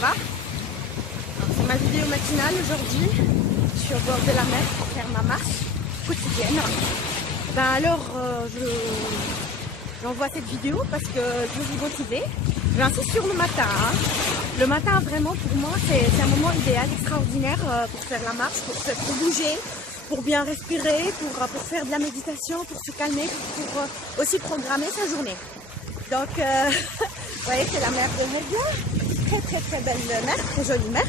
va? C'est ma vidéo matinale aujourd'hui. Je suis au bord de la mer pour faire ma marche quotidienne. Ben alors, j'envoie cette vidéo parce que je veux vous motiver. J'insiste sur le matin. Le matin, vraiment, pour moi, c'est un moment idéal, extraordinaire pour faire la marche, pour bouger, pour bien respirer, pour faire de la méditation, pour se calmer, pour aussi programmer sa journée. Donc, vous voyez, c'est la mer de Média. Très belle mer, très jolie mer.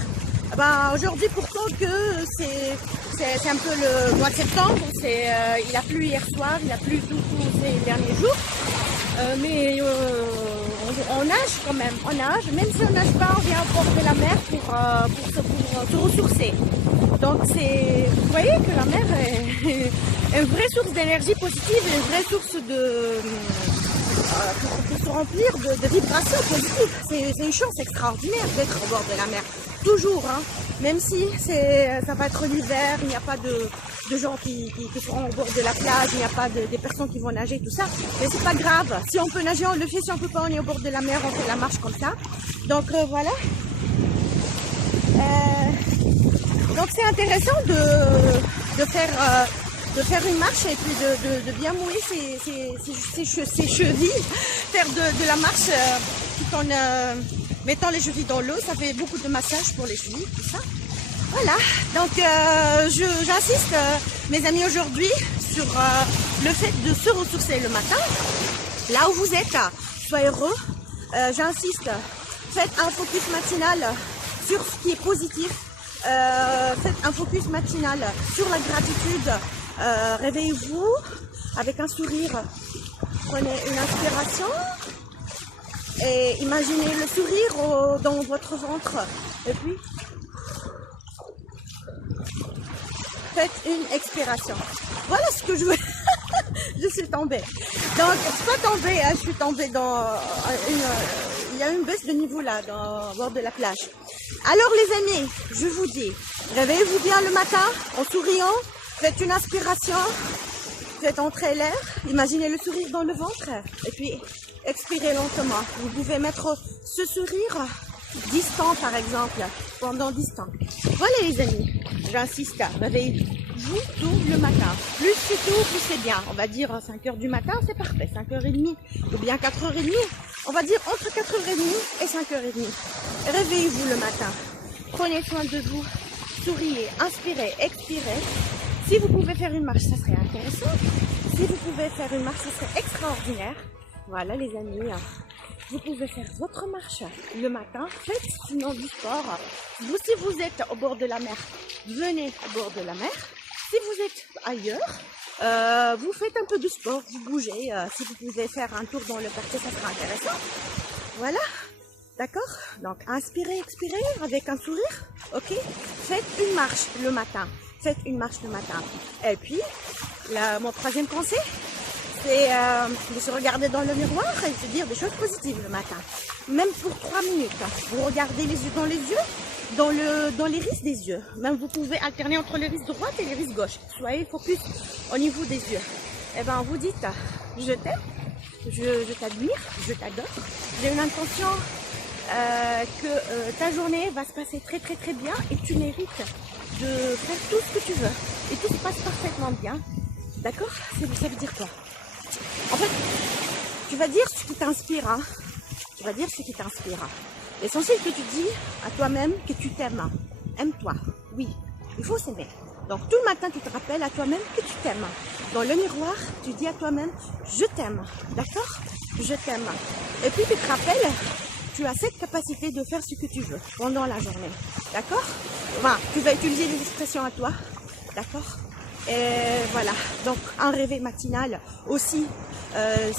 Ben, aujourd'hui, pourtant que c'est un peu le mois de septembre, il a plu hier soir, il a plu tous ces derniers jours. Mais on nage quand même, même si on nage pas, on vient au bord de la mer pour se ressourcer. Donc vous voyez que la mer est une vraie source d'énergie positive, une vraie source pour se remplir de vibrations positives. C'est une chance extraordinaire d'être au bord de la mer, toujours, hein. Même si ça va être l'hiver, il n'y a pas de gens qui seront au bord de la plage, il n'y a pas des personnes qui vont nager, tout ça. Mais c'est pas grave. Si on peut nager, on le fait. Si on peut pas, on est au bord de la mer, on fait la marche comme ça. Donc voilà. Donc c'est intéressant de faire une marche et puis de bien mouiller ses chevilles, faire de la marche tout en mettant les chevilles dans l'eau. Ça fait beaucoup de massage pour les chevilles, tout ça. Voilà, donc j'insiste, mes amis, aujourd'hui sur le fait de se ressourcer le matin. Là où vous êtes, soyez heureux. J'insiste, faites un focus matinal sur ce qui est positif. Faites un focus matinal sur la gratitude. Réveillez-vous avec un sourire. Prenez une inspiration et imaginez le sourire dans votre ventre. Et puis, faites une expiration. Voilà ce que je veux. Je suis tombée. Donc, je suis pas tombée, hein, je suis tombée dans il y a une baisse de niveau là, au bord de la plage. Alors les amis, je vous dis, réveillez-vous bien le matin en souriant, faites une inspiration, faites entrer l'air, imaginez le sourire dans le ventre et puis expirez lentement. Vous pouvez mettre ce sourire distant par exemple, pendant 10 ans. Voilà les amis, j'insiste, réveillez-vous tôt le matin. Plus c'est tôt, plus c'est bien. On va dire 5 h du matin, c'est parfait. 5 h 30 ou bien 4 h 30. On va dire entre 4 h 30 et 5 h 30. Réveillez-vous le matin. Prenez soin de vous. Souriez, inspirez, expirez. Si vous pouvez faire une marche, ça serait intéressant. Si vous pouvez faire une marche, ça serait extraordinaire. Voilà les amis. Vous pouvez faire votre marche le matin, faites sinon du sport. Si vous êtes au bord de la mer, venez au bord de la mer. Si vous êtes ailleurs, vous faites un peu de sport, vous bougez. Si vous pouvez faire un tour dans le quartier, ça sera intéressant. Voilà, d'accord? Donc inspirez, expirez avec un sourire, ok? Faites une marche le matin. Faites une marche le matin. Et puis, mon troisième conseil, c'est de se regarder dans le miroir et de se dire des choses positives le matin. Même pour 3 minutes. Vous regardez les yeux dans les yeux, dans l'iris des yeux. Même vous pouvez alterner entre l'iris droite et l'iris gauche. Soyez focus au niveau des yeux. Et ben vous dites, je t'aime, je t'admire, je t'adore. J'ai une intention que ta journée va se passer très bien et tu mérites de faire tout ce que tu veux. Et tout se passe parfaitement bien. D'accord? Ça veut dire quoi? En fait, tu vas dire ce qui t'inspire, hein. Tu vas dire ce qui t'inspire. L'essentiel que tu dis à toi-même que tu t'aimes. Aime-toi. Oui, il faut s'aimer. Donc tout le matin, tu te rappelles à toi-même que tu t'aimes. Dans le miroir, tu dis à toi-même, je t'aime. D'accord? Je t'aime. Et puis tu te rappelles, tu as cette capacité de faire ce que tu veux pendant la journée. D'accord? Enfin, tu vas utiliser des expressions à toi. D'accord? Et voilà, donc un réveil matinal aussi,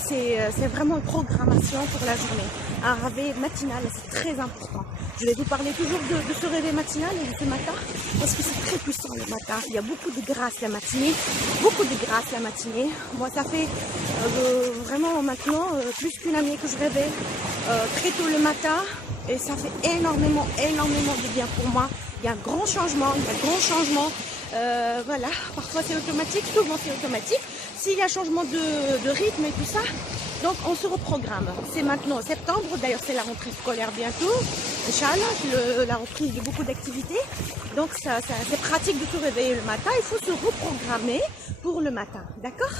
c'est vraiment une programmation pour la journée. Un réveil matinal, c'est très important. Je vais vous parler toujours de ce réveil matinal et de ce matin, parce que c'est très puissant le matin. Il y a beaucoup de grâce la matinée, Moi, ça fait vraiment maintenant plus qu'une année que je réveille très tôt le matin, et ça fait énormément de bien pour moi. Il y a un grand changement, voilà, parfois c'est automatique, souvent c'est automatique. S'il y a changement de rythme et tout ça, Donc on se reprogramme. C'est maintenant septembre, d'ailleurs c'est la rentrée scolaire bientôt. Inch'Allah, la reprise de beaucoup d'activités. Donc c'est pratique de se réveiller le matin. Il faut se reprogrammer pour le matin. D'accord?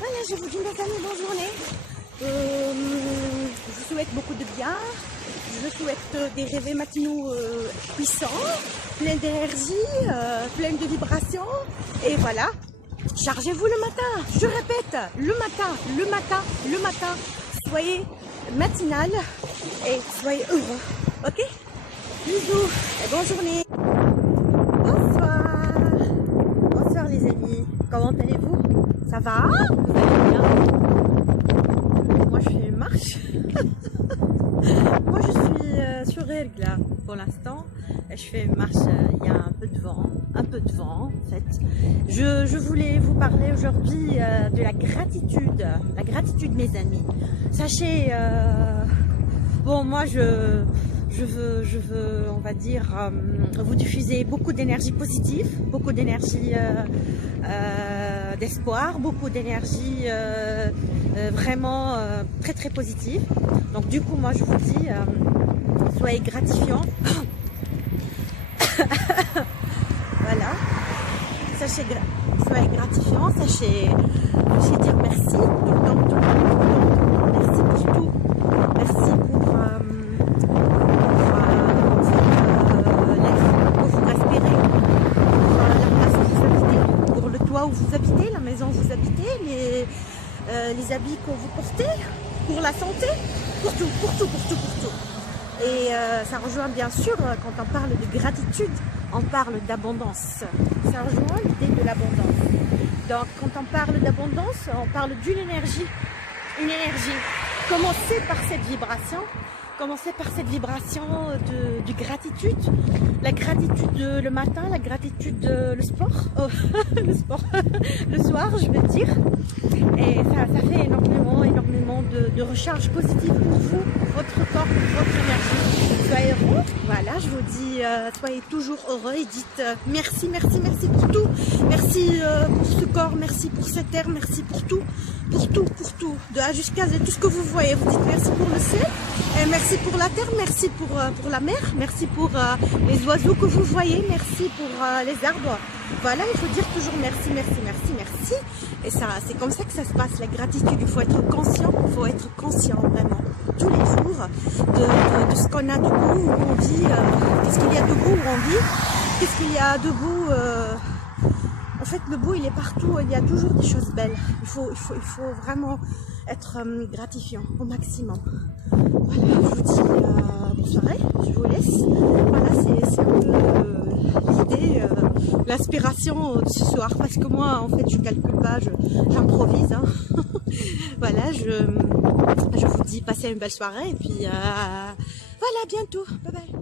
Voilà, je vous dis mes amis, bonne journée. Je vous souhaite beaucoup de bien. Je vous souhaite des réveils matinaux puissants, pleins d'énergie, pleins de vibrations. Et voilà. Chargez-vous le matin, je répète, le matin, soyez matinal et soyez heureux, ok? Bisous et bonne journée. Bonsoir les amis, comment allez-vous? Ça va? Vous allez bien? Moi je fais une marche. Moi je suis sur règle là pour l'instant. Je fais une marche, il y a un peu de vent en fait. Je voulais vous parler aujourd'hui de la gratitude mes amis. Sachez, bon moi je veux, on va dire, vous diffuser beaucoup d'énergie positive, beaucoup d'énergie d'espoir, beaucoup d'énergie vraiment très très positive. Donc du coup moi je vous dis, soyez gratifiants. Voilà, soyez gratifiant, sachez dire merci tout le temps, merci pour tout, merci pour l'air que vous respirez, pour la place où vous habitez, pour le toit où vous habitez, la maison où vous habitez, les habits que vous portez, pour la santé, pour tout. Et ça rejoint bien sûr, quand on parle de gratitude, on parle d'abondance. Ça rejoint l'idée de l'abondance. Donc quand on parle d'abondance, on parle d'une énergie. Une énergie. Commencez par cette vibration. Commencez par cette vibration de gratitude. La gratitude le matin, la gratitude le sport. Oh, le sport. Le soir, je veux dire. Et ça fait énormément de recharge positive pour vous, votre corps, pour votre énergie. Soyez heureux. Voilà, je vous dis, soyez toujours heureux et dites merci pour tout. Merci pour ce corps, merci pour cette terre, merci pour tout. De A jusqu'à Z, tout ce que vous voyez. Vous dites merci pour le ciel, et merci pour la terre, merci pour la mer, merci pour les oiseaux que vous voyez, merci pour les arbres. Voilà, il faut dire toujours merci. Et ça, c'est comme ça que ça se passe, la gratitude. Il faut être conscient vraiment, tous les jours, de ce qu'on a debout, où on vit, qu'est-ce qu'il y a debout, où on vit, qu'est-ce qu'il y a debout. En fait, le beau, il est partout, il y a toujours des choses belles. Il faut vraiment être gratifiant au maximum. Voilà, je vous dis bonne soirée, je vous laisse. Voilà, c'est un peu l'idée, l'inspiration de ce soir. Parce que moi, en fait, je calcule pas, j'improvise. Hein. Voilà, je vous dis passez une belle soirée. Et puis, voilà, à bientôt. Bye bye.